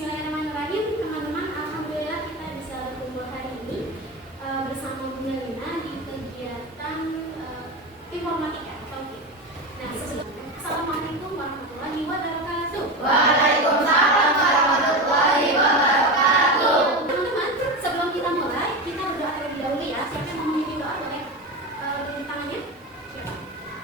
Bismillahirrahmanirrahim, teman-teman. Alhamdulillah kita bisa berkumpul hari ini bersama Bunda Lina di kegiatan informatika. Nah, assalamualaikum warahmatullahi wabarakatuh. Waalaikumsalam warahmatullahi wabarakatuh. Teman-teman, sebelum kita mulai, kita berdoa terlebih dahulu ya. Siapa yang mau memimpin doa boleh beri tangannya? Siapa?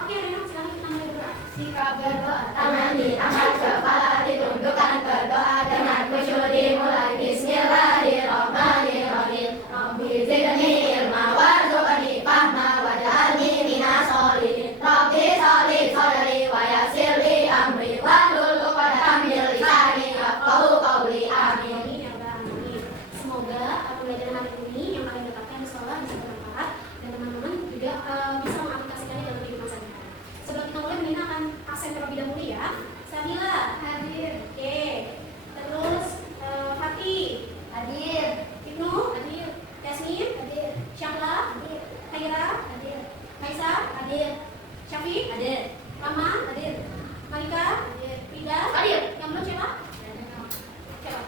Oke, Rena, sekarang kita mulai berdoa. Sikap berdoa, tangan diangkat, kepala ditundukkan, berdoa dengan khusyuk dimulai. Bismillahirrahmanirrahim. Rabbi zidni ilma warzuqni fahma waj'alni minas sholihin. Rabbi sholli sadri wa yassir li amri wahlul 'uqdatam min lisani yafqahu qawli. Amin. Semoga pembelajaran hari ini yang kalian dapatkan di sekolah bisa bermanfaat dan teman-teman juga bisa mengaplikasikannya dalam kehidupan sehari-hari. Sebelum kita mulai, Lina akan absen terlebih dahulu ya. Sabila Hadir. oke. Terus Fatih Hadir. Ibnu Hadir. Yasmin Hadir. Syahla Hadir. Khaira Hadir. Kaisar Hadir. Syafiq Hadir. Rama Hadir. Malika Hadir. Rida Hadir. yang belum siapa? Siapa?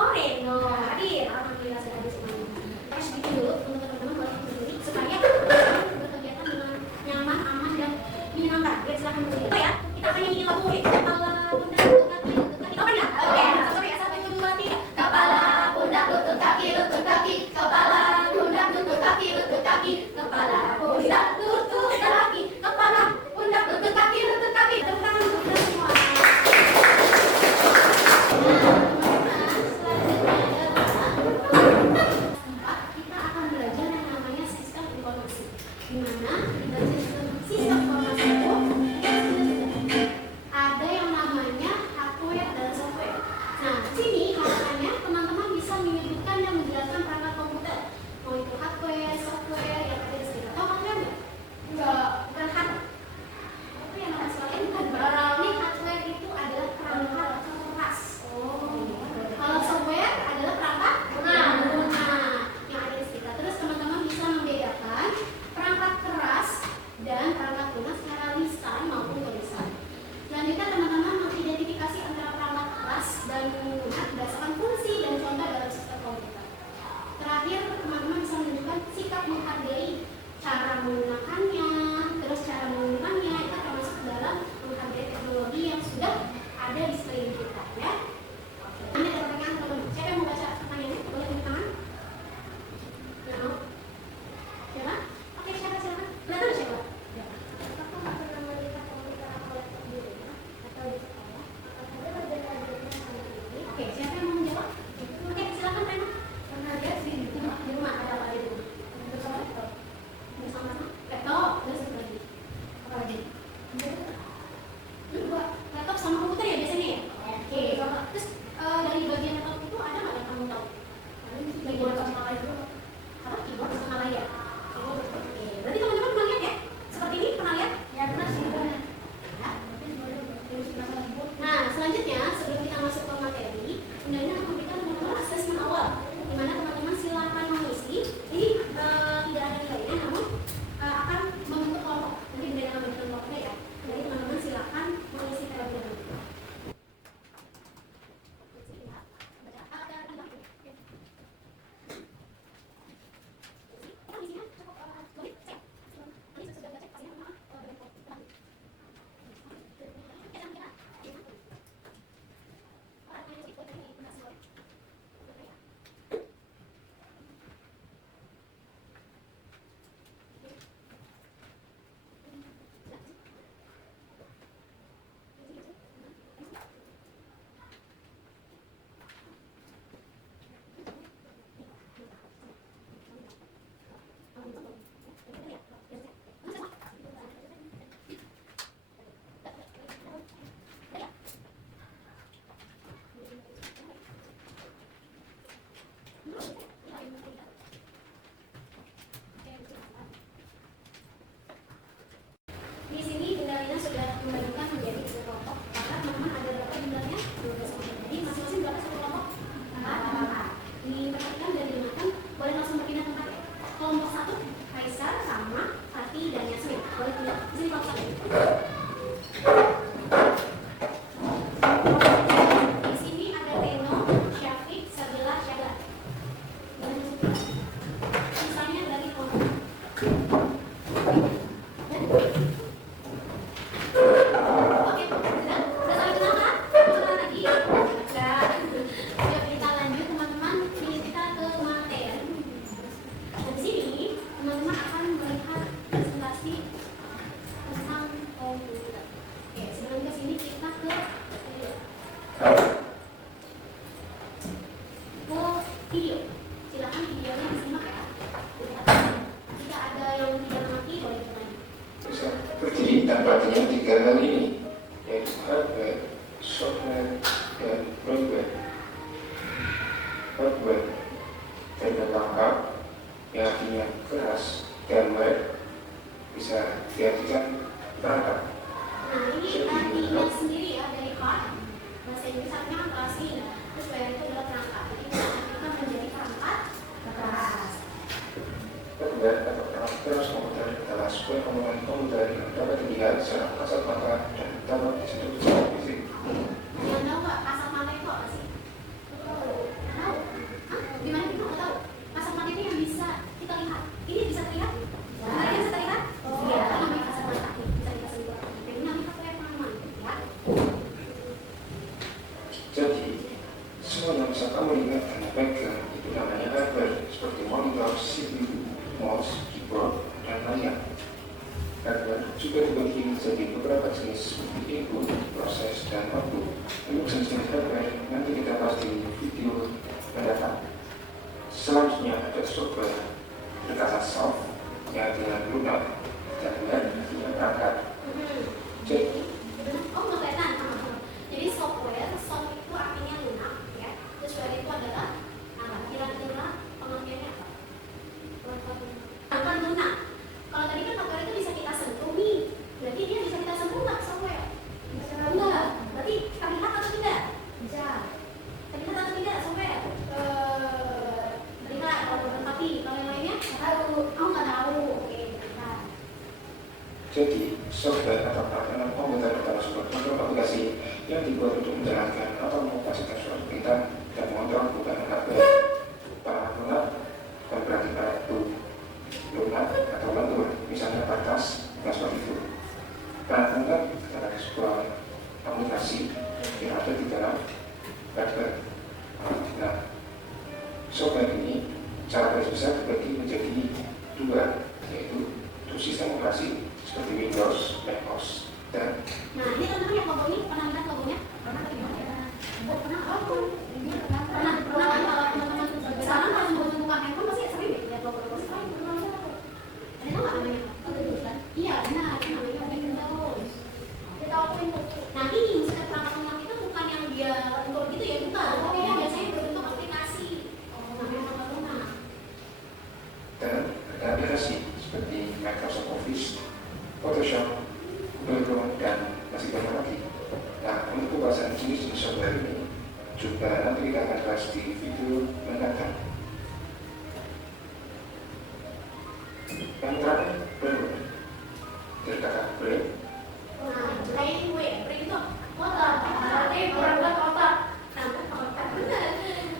Oh, Reno hadir. Alhamdulillah sudah hadir semuanya. Kita sedikit dulu untuk teman-teman boleh berdiri supaya berkegiatan dengan nyaman, aman dan menyenangkan. Baik, silakan berdiri. Oh ya, kita akan nyanyi lagu kepala pundak lutut kaki lutut kaki. Apa enggak? Oke, sorry ya, 1, 2, 3. Kepala, pundak, lutut kaki, lutut kaki. Kepala, pundak, lutut kaki, lutut kaki. Kepala, pundak, lutut kaki. Kepala, pundak, lutut kaki, lutut kaki. Tepuk tangan untuk kita semua. Kita akan belajar yang namanya sistem informasi. Di mana di dalam sistem informasi itu ada yang namanya hardware dan software. Nah, di sini harapannya teman-teman bisa menyebutkan dan menjelaskan perangkat komputer. Mau itu hardware, software yang ada di sini. Tahu hardware nggak? Enggak. Bukan hardware. Tapi yang namanya soalnya bukan. Ini hardware itu adalah perangkat keras. Kalau software adalah perangkat lunak yang ada di sekitar. Terus teman-teman bisa membedakan perangkat keras dan perangkat lunak secara lisan maupun tulisan. Selanjutnya teman-teman mengidentifikasi antara perangkat keras dan lunak berdasarkan fungsi dan contoh dalam sistem komputer. Terakhir teman-teman bisa menunjukkan sikap menghargai cara menggunakannya, terus cara menggunakannya itu termasuk dalam menghargai teknologi yang sudah ada di sekeliling kita ya. Ini ada pertanyaan teman-teman. Siapa yang mau baca pertanyaannya? Boleh tunjuk tangan? Nggak mau? Siapa? Oke, siapa? Silakan. Nggak tahu siapa? Apakah pernah melihat komputer atau laptop di rumah atau di sekolah? Apakah ada beda-bedanya sama ini? Oke, siapa yang mau menjawab? Oke, silakan Rena. Pernah lihat sih di rumah ada apa di rumah? Bersama laptop. Bersama laptop. Terus apa lagi? Apa lagi? Dua laptop sama komputer ya biasanya ya? Oke. Terus dari bagian laptop itu ada nggak yang kamu tahu? Bagian laptop sama layar. Apa? Keyboard sama layar. Oke. Berarti teman-teman pernah lihat ya? Seperti ini pernah lihat? Ya, pernah sih. Ya. Nah, selanjutnya sebelum kita masuk ke materi, Bunda Lina akan memberikan teman-teman asesmen awal, di mana teman-teman silakan mengisi. Ini tidak ada nilainya, namun akan membentuk kelompok. Nanti Bunda Lina akan membentuk kelompoknya ya. Jadi teman-teman silakan mengisi terlebih dahulu. Di sini Bunda Lina sudah membagikan menjadi dua kelompok. Maka teman-teman ada berapa jumlahnya? 12 orang. Jadi masing-masing berapa satu kelompok? 4. Diperhatikan dan diingatkan, boleh langsung berpindah tempat ya. Kelompok 1, Kaisar, Rama, Fatih, dan Yasmin. Boleh pindah. Di sini kelompok 1. Di sini ada Rena, Oh, video. Silakan videonya disimak ya. Jika ada yang tidak mengerti boleh bertanya. Bisa berdiri tanpa adanya 3 hal ini, yaitu hardware, software, dan firmware. Hardware terlihat lengkap, yang artinya keras, dan bisa diartikan perangkat. Nah, ini artinya sendiri ya dari hard. Bahasa Inggris artinya kan keras nih. Terus ware itu adalah perangkat. Jadi kita menjadi perangkat keras. Hardware atau perangkat keras komputer adalah sebuah komponen komputer yang dapat dilihat secara kasat mata dan dapat disentuh secara fisik. Yang tahu nggak kasat mata itu apa sih? Tahu? Hah? Gimana kita nggak tahu? Kasat mata itu yang bisa kita lihat. Ini bisa terlihat? Kalian bisa terlihat? Iya. Itu namanya kasat mata. Bisa kita sentuh. Jadi nanti kita lihat teman-teman. Ya. Jadi, semua yang bisa kamu lihat dan pegang itu namanya hardware, seperti monitor, CPU, mouse, keyboard, dan layar. Hardware juga dibagi menjadi beberapa jenis seperti input, proses, dan output. Untuk jenis hardware nanti kita bahas di video mendatang. Selanjutnya ada software, berkata soft, yang artinya lunak, dan hard, artinya perangkat. Jadi, Oh, nggak kelihatan. Jadi software, soft itu artinya lunak, ya. Terus ware itu adalah kira-kira pengertiannya apa? Bukan lunak. Kalau tadi kan hardware itu bisa kita sentuh nih. Berarti dia bisa kita sentuh nggak software? Enggak. Berarti terlihat atau tidak? Bisa. Terlihat atau tidak software? Terlihat. Tapi kalau yang lainnya tahu. Oh, nggak tahu. Oke, terlihat. Jadi, software atau perangkat komputer adalah sebuah program aplikasi yang dibuat untuk menjalankan atau mengoperasikan suatu perintah dan mengontrol bukan hardware. Para lunak bukan berarti itu lunak atau lentur, misalnya batas, dan seperti itu. Perangkat adalah sebuah aplikasi yang ada di dalam hardware. Nah, software ini secara garis besar dibagi menjadi 2, yaitu untuk sistem operasi seperti Windows, MacOS, dan Nah, ini teman-teman yang logo ini pernah lihat logonya? Pernah atau gimana ya? Oh, pernah. Pernah kan kalau teman-teman sekarang kalau buka handphone pasti sering deh lihat logo-logo sekarang. Ada nggak namanya? Iya, benar. Itu namanya Windows. Nah, ini misalnya perangkat lunak itu bukan yang dia lentur gitu ya, bukan. Tapi yang biasanya berbentuk aplikasi. Namanya perangkat lunak. dan ada aplikasi seperti Microsoft Office, Photoshop, Google Chrome, dan masih banyak lagi. Nah, untuk pembahasan jenis-jenis software ini juga nanti kita akan bahas di video mendatang. Yang terakhir, firmware. Dari kata brain, Nah, brain itu otak. Berarti perangkat otak. Benar.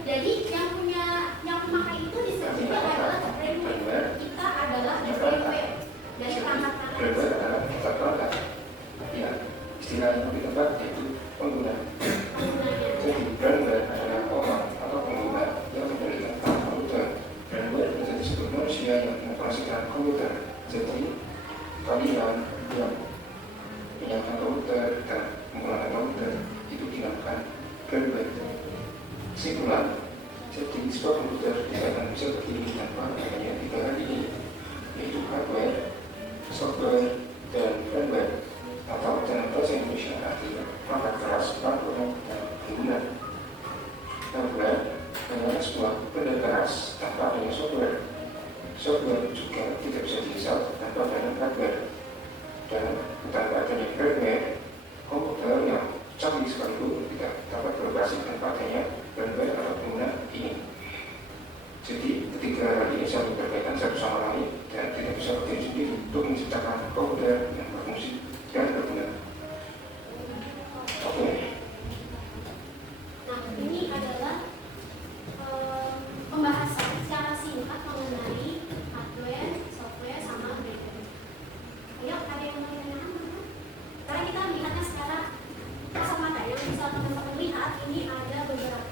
Jadi yang memakai itu disebut juga adalah brainwave. Kita adalah brainwave dari perangkat-perangkat. firmware adalah kata perangkat. Ya, istilah yang lebih tepat yaitu pengguna. Penggunanya. Jadi, firmware adalah orang atau pengguna yang memberikan alat komputer. Firmware bisa disebut manusia yang mengoperasikan komputer. Jadi, kalian yang menyiapkan komputer dan menggunakan komputer itu dinamakan firmware. Kesimpulan, jadi sebuah komputer tidak akan bisa berdiri tanpa adanya 3 hal ini, yaitu hardware, software, dan firmware, atau dalam bahasa Indonesia artinya perangkat keras, perangkat dan pengguna. Hardware hanyalah sebuah benda keras tanpa adanya software. Software juga tidak bisa diinstal tanpa adanya hardware. Dan tanpa adanya firmware, komputer yang canggih sekalipun tidak dapat beroperasi tanpa adanya firmware atau pengguna ini. Jadi, ketiga hal ini saling berkaitan satu sama lain dan tidak bisa berdiri sendiri untuk menciptakan komputer yang berfungsi dan berguna. Oke. Nah, ini adalah pembahasan secara singkat mengenai hardware, software, sama brainwave. Ayo, ada yang mau ditanyakan? Karena kita melihatnya secara kasat mata yang bisa teman-teman lihat ini ada beberapa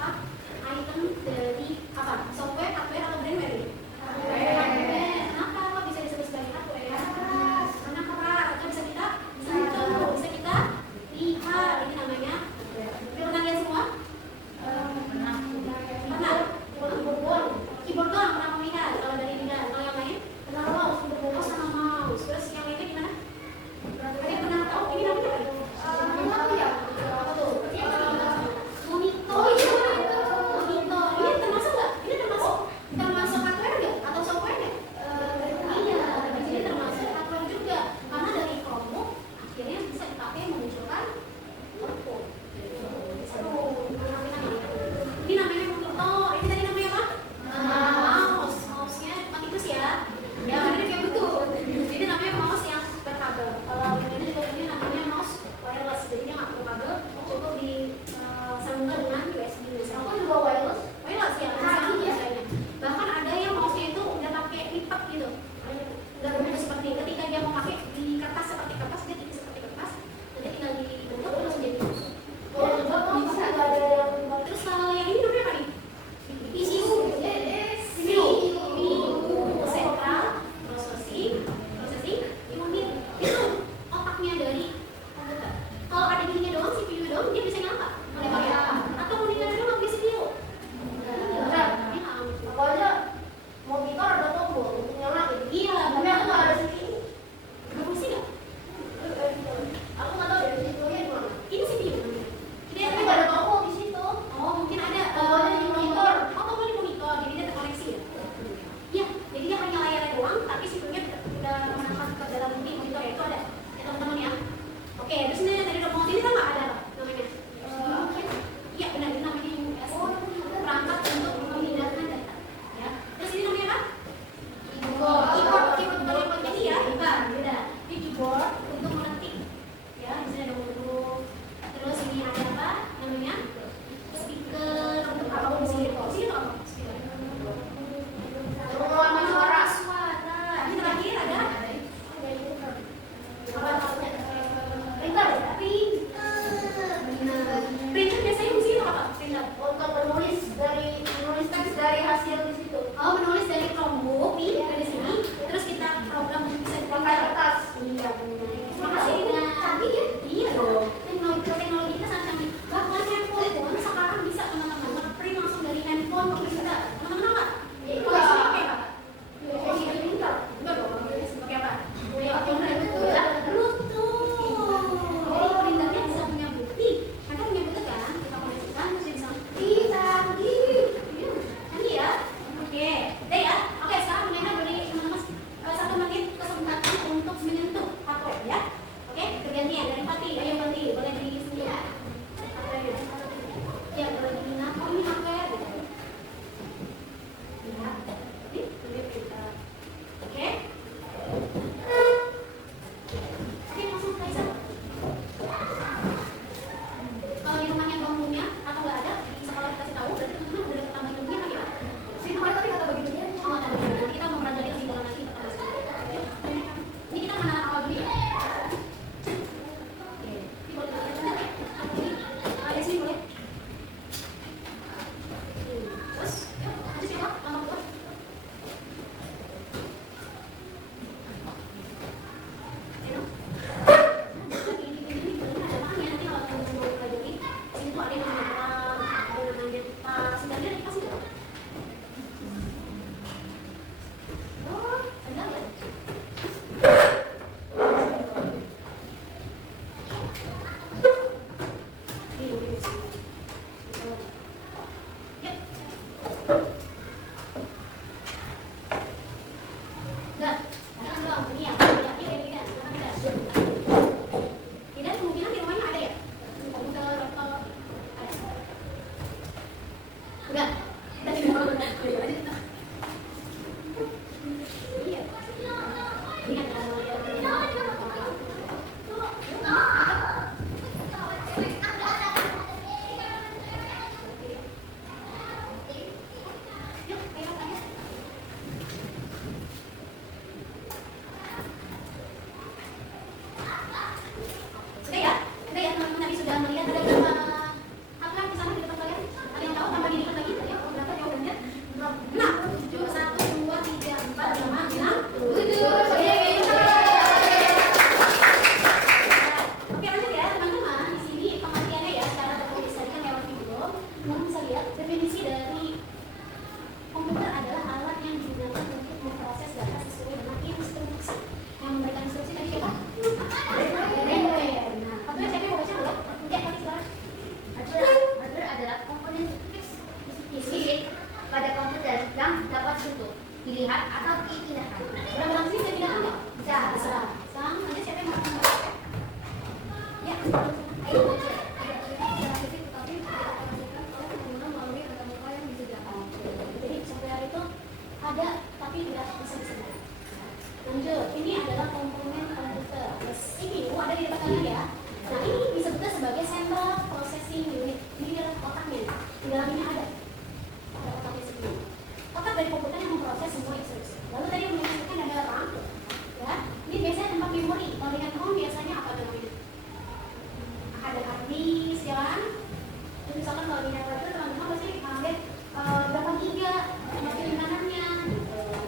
Terus misalkan kalau di navigator teman-teman pasti update berapa giga penyimpanannya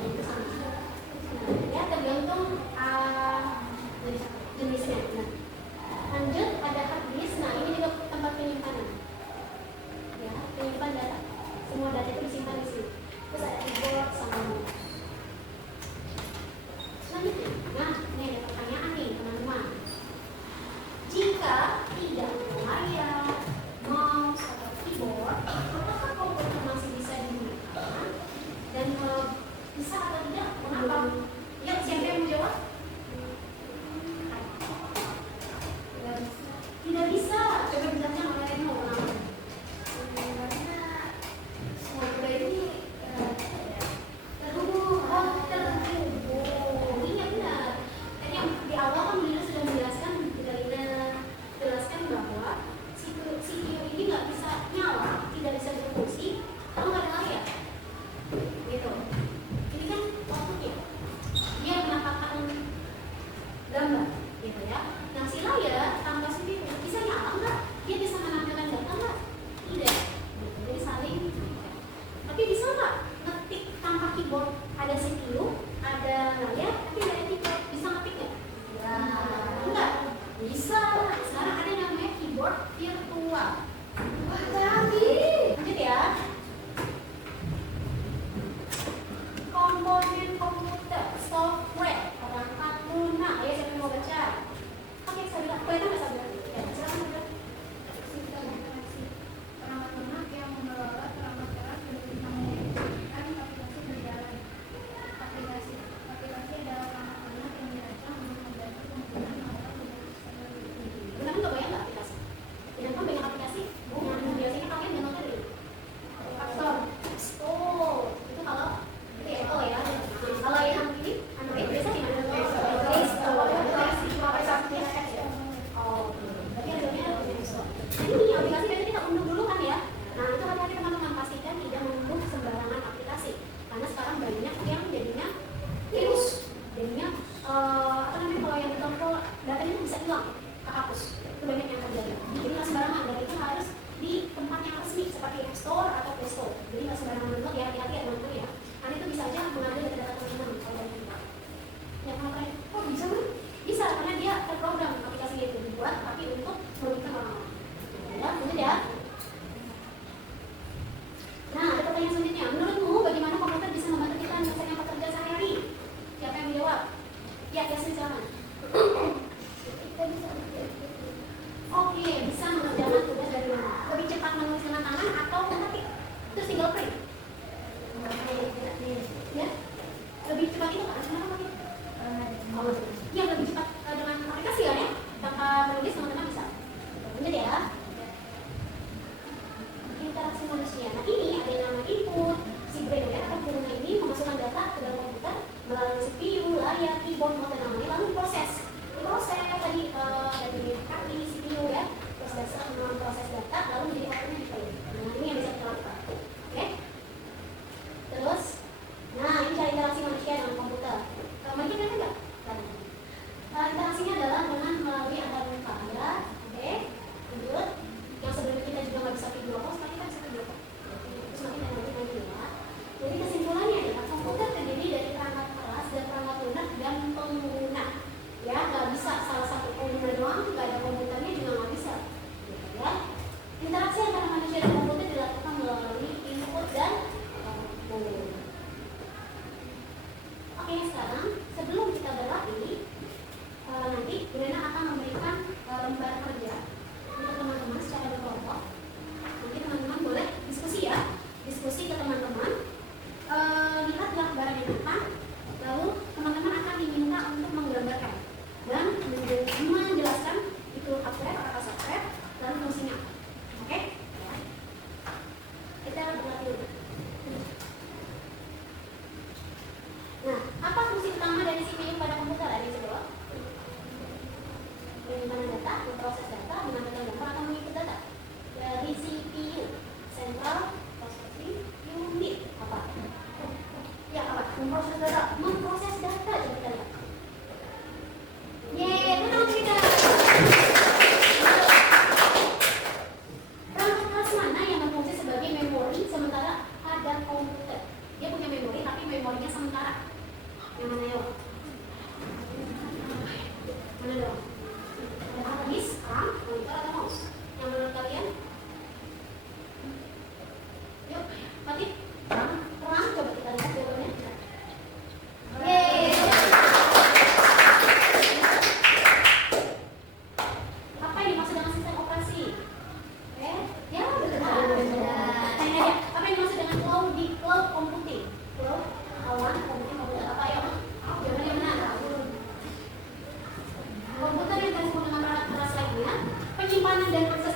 gitu sama. Ya tergantung jenisnya. Nah, lanjut ada hard disk. Nah ini juga tempat penyimpanan. Ya penyimpan data. Semua data itu disimpan di sini. Terus ada keyboard sama mouse. Selanjutnya, nah ini ada pertanyaan nih teman-teman. Jika tidak ada layar, mouse atau keyboard, apakah komputer masih bisa digunakan? Dan bisa atau tidak? Kenapa? Ya, siapa yang mau jawab? Tidak bisa. Coba dijelaskan oleh Reno. Karena komputer ini terhubung. Iya benar. Tadi yang di awal kan Lina sudah menjelaskan, jelaskan bahwa CPU ini nggak bisa nyala, tidak bisa berfungsi kalau nggak ada layar. Gitu. Ini kan outputnya. Dia menampakkan gambar, gitu ya. Nah si layar tanpa CPU bisa nyala nggak? Dia bisa menampilkan data nggak? Tidak. Gitu. Jadi saling. Tapi bisa nggak ngetik tanpa keyboard? Ada CPU, ada layar, tapi nggak ada keyboard. Bisa ngetik nggak? Ya. Enggak. Bisa. Sekarang ada yang namanya keyboard virtual. Wah canggih. Lanjut ya. Komponen komputer, software, perangkat lunak. Ayo siapa yang mau baca? Oke, Sabila. Boleh nggak Sabila? Ya, silakan Sabila. Perangkat lunak yang mengelola perangkat keras dan bisa memungkinkan aplikasi berjalan. Aplikasi adalah perangkat lunak yang dirancang untuk membantu penggunaan melakukan tugas sehari-hari. Kenapa nggak banyak aplikasi? Dengan kan banyak aplikasi yang biasanya kalian download dari App Store. Oh, itu kalau itu ya, oh ya. Nah, kalau yang ini Android biasa di mana? Play Store. Oh, berarti harganya Play Store. Jadi ini aplikasi biasanya kita unduh dulu kan ya. Nah itu hati-hati teman-teman, pastikan tidak mengunduh sembarangan aplikasi. Karena sekarang banyak yang jadinya virus, jadinya apa namanya kalau yang ditempel datanya itu bisa hilang, kehapus. Itu banyak yang terjadi. Jadi nggak sembarangan, dan itu harus di tempat yang resmi seperti App Store atau Play Store. Jadi nggak sembarangan download ya, hati-hati ya teman-teman ya. Karena itu bisa aja mengambil data-data teman-teman kalau dari kita. Ya kenapa? Kok bisa kan? Bisa karena dia terprogram aplikasi itu dibuat tapi untuk merugikan orang-orang. Ya, lanjut ya.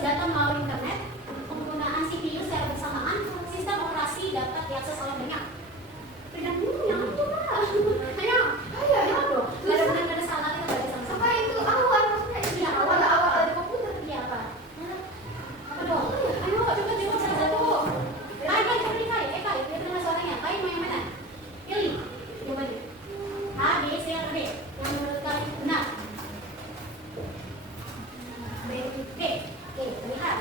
data melalui internet, penggunaan CPU secara bersamaan, sistem operasi dapat diakses oleh banyak. Tidak yang itu lah. Ayo dong. Gak ada benar, gak ada salah, kita baca sama-sama. Apa itu awal maksudnya? Iya, Awal dari komputer. Iya apa? Apa dong? Ayo coba jawab satu-satu. Kai, dia dengar suaranya. Kai mau yang mana? Pilih. Coba deh. A, B, C, atau D? Yang menurut kalian benar? B, D. Oke, lihat.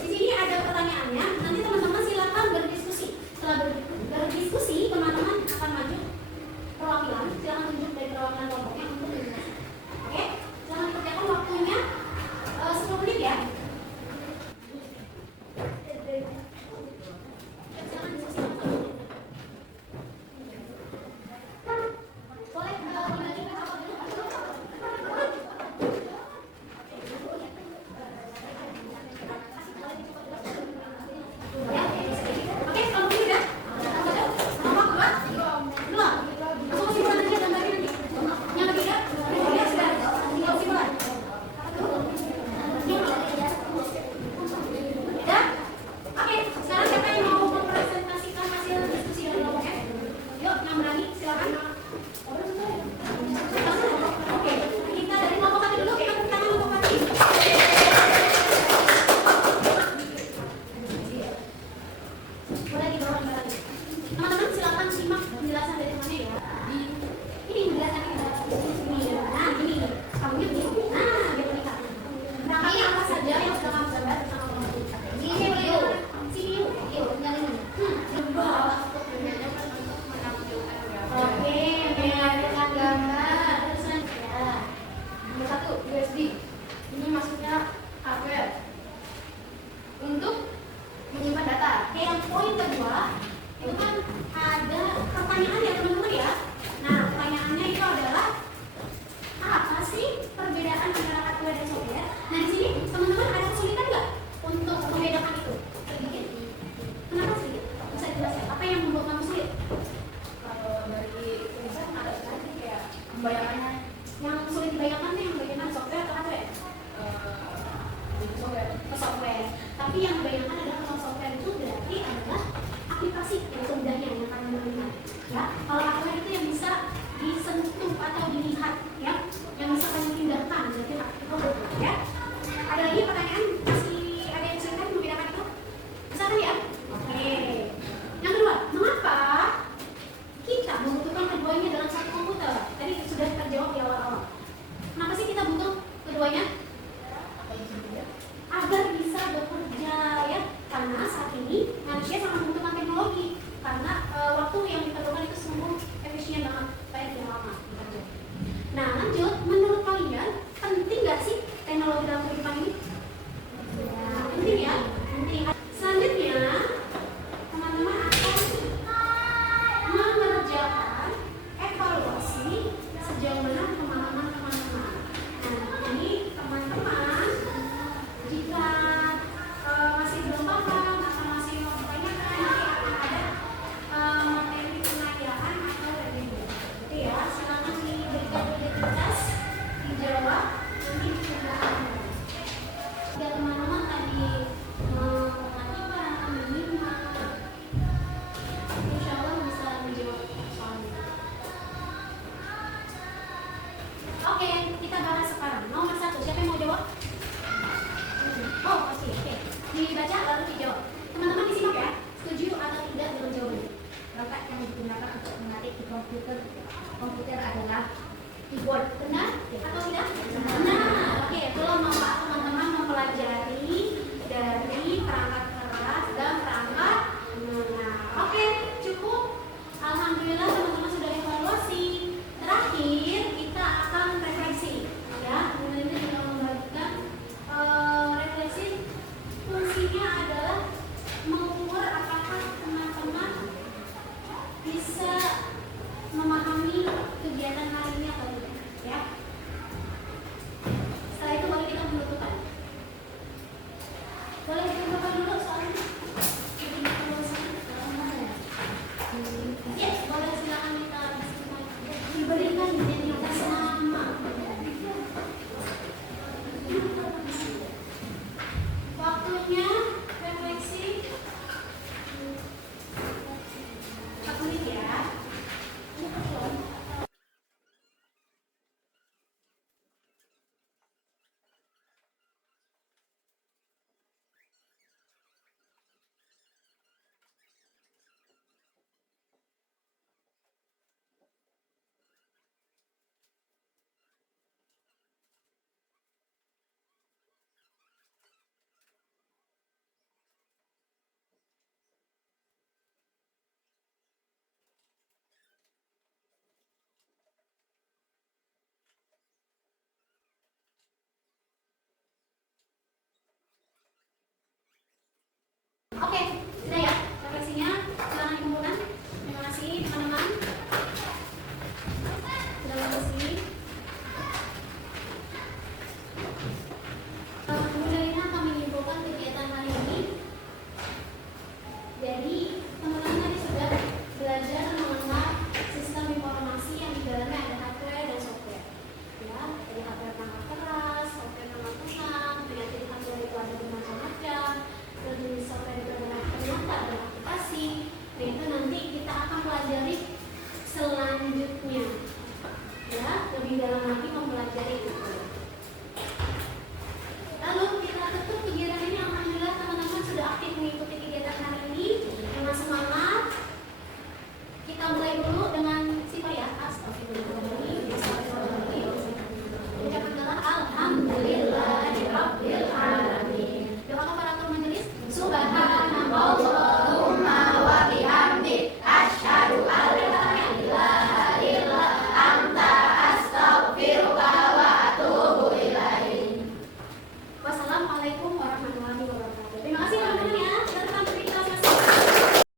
Di sini ada pertanyaannya. Nanti teman-teman silakan berdiskusi. Setelah berdiskusi, teman-teman akan maju perwakilan. Silakan tunjuk dari perwakilan kelompoknya untuk berdiskusi. Oke, silakan dikerjakan waktunya 10 menit ya. Silakan diskusi. Boleh dibagi ke awal dulu. Oke, kalau begitu ya. Nomor 2. Belum. Langsung kesimpulan aja dan bagi nanti. Yang ketiga, ya sudah. Tinggal kesimpulan. Ya? Oke, sekarang siapa yang mau mempresentasikan hasil diskusi dari kelompoknya? Yuk, yang berani silakan. Oke, kita dari kelompok hati dulu, kita tepuk tangan untuk hati. Boleh dibawa kembali. Teman-teman silakan simak penjelasan dari temannya ya. Ini penjelasannya kita. Ini. Nah, ini. Kamunya begini. Nah, biar lihat. Rangkaian apa saja yang sudah kamu gambar bersama kelompok kita? CPU. Yang ini. Oke, menampilkan gambar. Terusan ya. Nomor 1, USB. Ini maksudnya hardware untuk menyimpan data. Oke, yang poin kedua itu kan ada pertanyaan ya teman-teman ya. Nah, pertanyaannya itu adalah apa sih perbedaan antara hardware dan software? Nah, di sini teman-teman ada kesulitan nggak untuk membedakan itu? Sedikit. Kenapa sedikit? Bisa dijelaskan apa yang membuat kamu sulit? Kalau dari tulisan ada sekali kayak pembayangannya Yang sulit dibayangkan tuh yang bagaimana software atau hardware? software. Ke software. Tapi yang dibayangkan adalah kalau software itu berarti adalah aplikasi yang seudahnya yang akan melihat. Ya, kalau hardware itu yang bisa disentuh atau dilihat, ya, yang bisa kamu pindahkan, berarti hardware, ya. Ada lagi pertanyaan? Masih ada yang kesulitan membedakan itu? Bisa kan ya? Oke. Yang kedua, mengapa kita membutuhkan keduanya dalam satu komputer? Tadi sudah terjawab di awal-awal. Kenapa sih kita butuh keduanya? Agar bisa bekerja ya, karena saat ini manusia sangat membutuhkan teknologi karena waktu yang diperlukan itu sungguh efisien banget, baik dan lama bekerja. Nah lanjut, menurut kalian penting nggak sih teknologi dalam kehidupan ini? Ya, penting ya, penting. Selanjutnya teman-teman akan mengerjakan evaluasi sejauh mana pemahaman teman-teman. Nah ini teman-teman jika masih belum paham atau masih mau ditanyakan, nanti akan ada materi pengajaran atau review. Jadi ya, silakan diberikan identitas, dijawab, nanti dicoba. Jika teman-teman tadi memperhatikan, menyimak, insya Allah bisa menjawab soalnya. Oke, kita bahas sekarang. Nomor 1, siapa yang mau jawab? Oh, pasti. Oke. Dibaca lalu dijawab. Teman-teman disimak ya. Setuju atau tidak dengan jawabannya? Perangkat yang digunakan untuk mengetik di komputer adalah keyboard. Benar atau tidak? Benar. Oke, belum mau